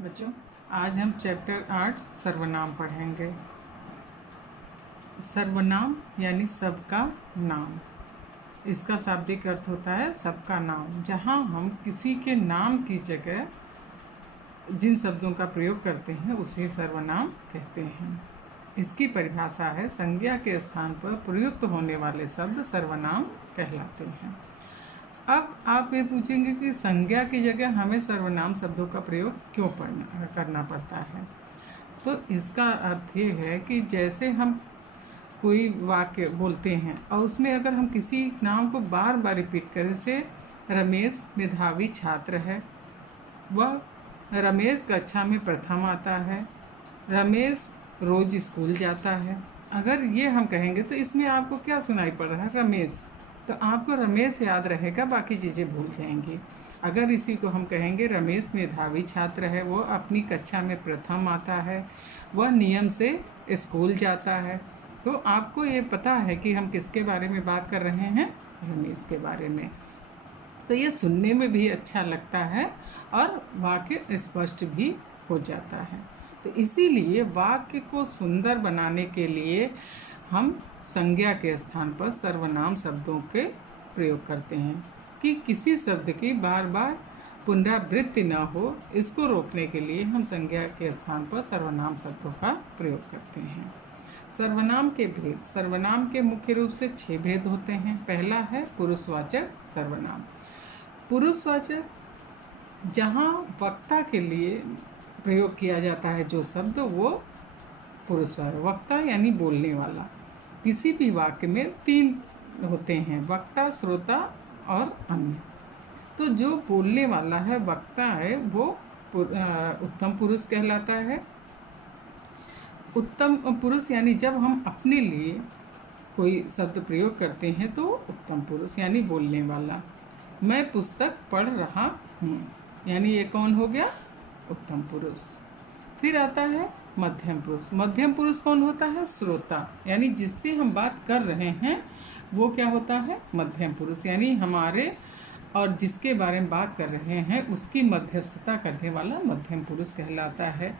बच्चों, आज हम चैप्टर 8 सर्वनाम पढ़ेंगे। सर्वनाम यानी सबका नाम। इसका शाब्दिक अर्थ होता है सबका नाम। जहाँ हम किसी के नाम की जगह जिन शब्दों का प्रयोग करते हैं उसे सर्वनाम कहते हैं। इसकी परिभाषा है संज्ञा के स्थान पर प्रयुक्त होने वाले शब्द सर्वनाम कहलाते हैं। अब आप ये पूछेंगे कि संज्ञा की जगह हमें सर्वनाम शब्दों का प्रयोग क्यों करना पड़ता है। तो इसका अर्थ ये है कि जैसे हम कोई वाक्य बोलते हैं और उसमें अगर हम किसी नाम को बार बार रिपीट करें, जैसे रमेश मेधावी छात्र है, वह रमेश कक्षा में प्रथम आता है, रमेश रोज स्कूल जाता है। अगर ये हम कहेंगे तो इसमें आपको क्या सुनाई पड़ रहा है? रमेश। तो आपको रमेश याद रहेगा, बाकी चीज़ें भूल जाएंगी। अगर इसी को हम कहेंगे रमेश मेधावी छात्र है, वो अपनी कक्षा में प्रथम आता है, वह नियम से स्कूल जाता है, तो आपको ये पता है कि हम किसके बारे में बात कर रहे हैं? रमेश के बारे में। तो ये सुनने में भी अच्छा लगता है और वाक्य स्पष्ट भी हो जाता है। तो इसीलिए वाक्य को सुंदर बनाने के लिए हम संज्ञा के स्थान पर सर्वनाम शब्दों के प्रयोग करते हैं कि किसी शब्द की बार बार पुनरावृत्ति न हो। इसको रोकने के लिए हम संज्ञा के स्थान पर सर्वनाम शब्दों का प्रयोग करते हैं। सर्वनाम के भेद। सर्वनाम के मुख्य रूप से 6 भेद होते हैं। पहला है पुरुषवाचक सर्वनाम। पुरुषवाचक, जहाँ वक्ता के लिए प्रयोग किया जाता है जो शब्द, वो पुरुषवाचक। वक्ता यानी बोलने वाला। किसी भी वाक्य में 3 होते हैं, वक्ता, श्रोता और अन्य। तो जो बोलने वाला है, वक्ता है, वो उत्तम पुरुष कहलाता है। उत्तम पुरुष यानी जब हम अपने लिए कोई शब्द प्रयोग करते हैं तो उत्तम पुरुष यानी बोलने वाला। मैं पुस्तक पढ़ रहा हूँ, यानी ये कौन हो गया? उत्तम पुरुष। फिर आता है मध्यम पुरुष। मध्यम पुरुष कौन होता है? श्रोता, यानी जिससे हम बात कर रहे हैं वो क्या होता है? मध्यम पुरुष, यानी हमारे और जिसके बारे में बात कर रहे हैं उसकी मध्यस्थता करने वाला मध्यम पुरुष कहलाता है।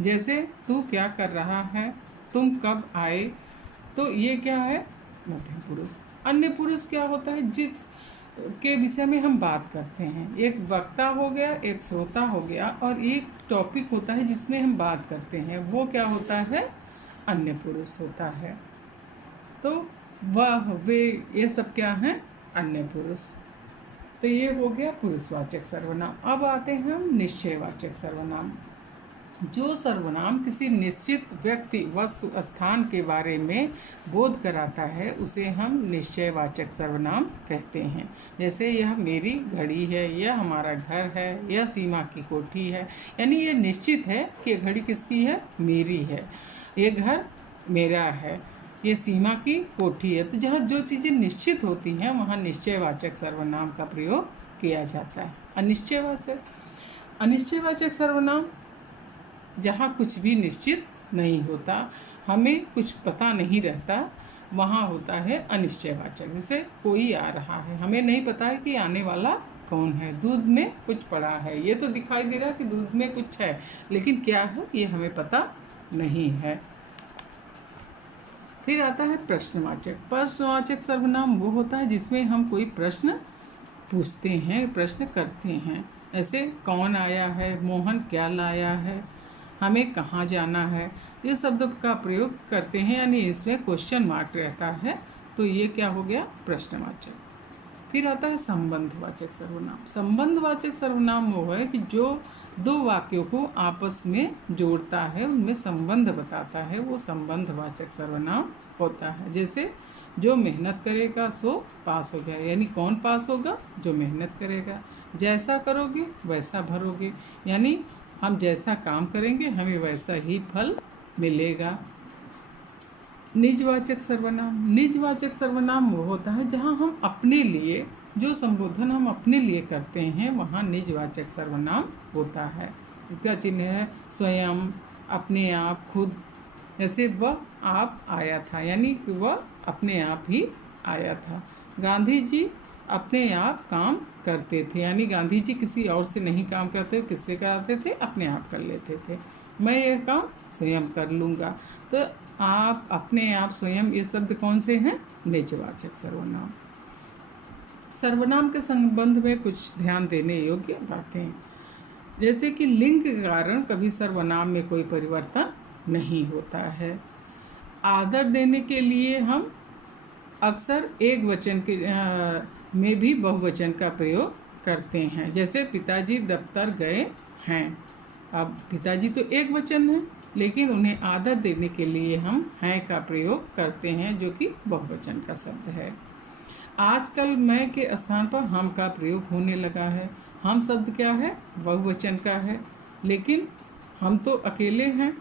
जैसे तू क्या कर रहा है, तुम कब आए, तो ये क्या है? मध्यम पुरुष। अन्य पुरुष क्या होता है? जिस के विषय में हम बात करते हैं। एक वक्ता हो गया, एक श्रोता हो गया, और एक टॉपिक होता है जिसमें हम बात करते हैं, वो क्या होता है? अन्य पुरुष होता है। तो वह वे ये सब क्या हैं? अन्य पुरुष। तो ये हो गया पुरुषवाचक सर्वनाम। अब आते हैं हम निश्चयवाचक सर्वनाम। जो सर्वनाम किसी निश्चित व्यक्ति, वस्तु, स्थान के बारे में बोध कराता है उसे हम निश्चयवाचक सर्वनाम कहते हैं। जैसे यह मेरी घड़ी है, यह हमारा घर है, यह सीमा की कोठी है, यानी ये निश्चित है कि यह घड़ी किसकी है? मेरी है। ये घर मेरा है, ये सीमा की कोठी है। तो जहाँ जो चीज़ें निश्चित होती हैं वहाँ निश्चयवाचक सर्वनाम का प्रयोग किया जाता है। अनिश्चयवाचक सर्वनाम, जहाँ कुछ भी निश्चित नहीं होता, हमें कुछ पता नहीं रहता, वहाँ होता है अनिश्चयवाचक। जैसे कोई आ रहा है, हमें नहीं पता है कि आने वाला कौन है। दूध में कुछ पड़ा है, ये तो दिखाई दे रहा है कि दूध में कुछ है, लेकिन क्या है ये हमें पता नहीं है। फिर आता है प्रश्नवाचक। प्रश्नवाचक सर्वनाम वो होता है जिसमें हम कोई प्रश्न पूछते हैं, प्रश्न करते हैं। ऐसे कौन आया है, मोहन क्या लाया है, हमें कहाँ जाना है, ये शब्द का प्रयोग करते हैं, यानी इसमें क्वेश्चन मार्क रहता है। तो ये क्या हो गया? प्रश्नवाचक। फिर आता है संबंधवाचक सर्वनाम। संबंधवाचक सर्वनाम वो है कि जो 2 वाक्यों को आपस में जोड़ता है, उनमें संबंध बताता है, वो संबंधवाचक सर्वनाम होता है। जैसे जो मेहनत करेगा सो पास हो गया, यानी कौन पास होगा? जो मेहनत करेगा। जैसा करोगे वैसा भरोगे, यानी हम जैसा काम करेंगे हमें वैसा ही फल मिलेगा। निजवाचक सर्वनाम। निजवाचक सर्वनाम वो होता है जहाँ हम अपने लिए, जो संबोधन हम अपने लिए करते हैं, वहाँ निजवाचक सर्वनाम होता है। इसका चिन्ह है स्वयं, अपने आप, खुद। जैसे वह आप आया था, यानी कि वह अपने आप ही आया था। गांधी जी अपने आप काम करते थे। यानी गांधी जी किसी और से नहीं काम करते, किससे कराते थे? अपने आप कर लेते थे। मैं ये काम स्वयं कर लूँगा। तो आप, अपने आप, स्वयं, ये शब्द कौन से हैं? निजवाचक सर्वनाम। सर्वनाम के संबंध में कुछ ध्यान देने योग्य बातें, जैसे कि लिंग के कारण कभी सर्वनाम में कोई परिवर्तन नहीं होता है। आदर देने के लिए हम अक्सर एक वचन के में भी बहुवचन का प्रयोग करते हैं। जैसे पिताजी दफ्तर गए हैं। अब पिताजी तो एक वचन है, लेकिन उन्हें आदर देने के लिए हम हैं का प्रयोग करते हैं, जो कि बहुवचन का शब्द है। आजकल मैं के स्थान पर हम का प्रयोग होने लगा है। हम शब्द क्या है? बहुवचन का है, लेकिन हम तो अकेले हैं।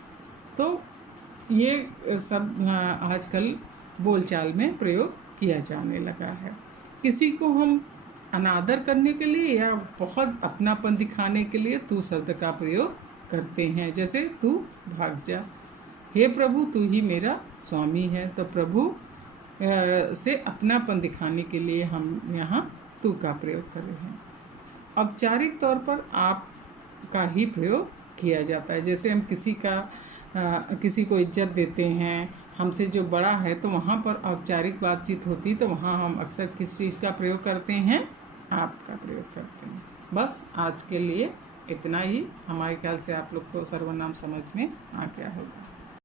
तो ये सब आजकल बोलचाल में प्रयोग किया जाने लगा है। किसी को हम अनादर करने के लिए या बहुत अपनापन दिखाने के लिए तू शब्द का प्रयोग करते हैं। जैसे तू भाग जा, हे प्रभु तू ही मेरा स्वामी है। तो प्रभु से अपनापन दिखाने के लिए हम यहाँ तू का प्रयोग कर रहे हैं। औपचारिक तौर पर आप का ही प्रयोग किया जाता है। जैसे हम किसी को इज्जत देते हैं, हमसे जो बड़ा है, तो वहाँ पर औपचारिक बातचीत होती, तो वहाँ हम अक्सर किस चीज़ का प्रयोग करते हैं? आप का प्रयोग करते हैं। बस आज के लिए इतना ही। हमारे ख्याल से आप लोग को सर्वनाम समझ में आ गया होगा।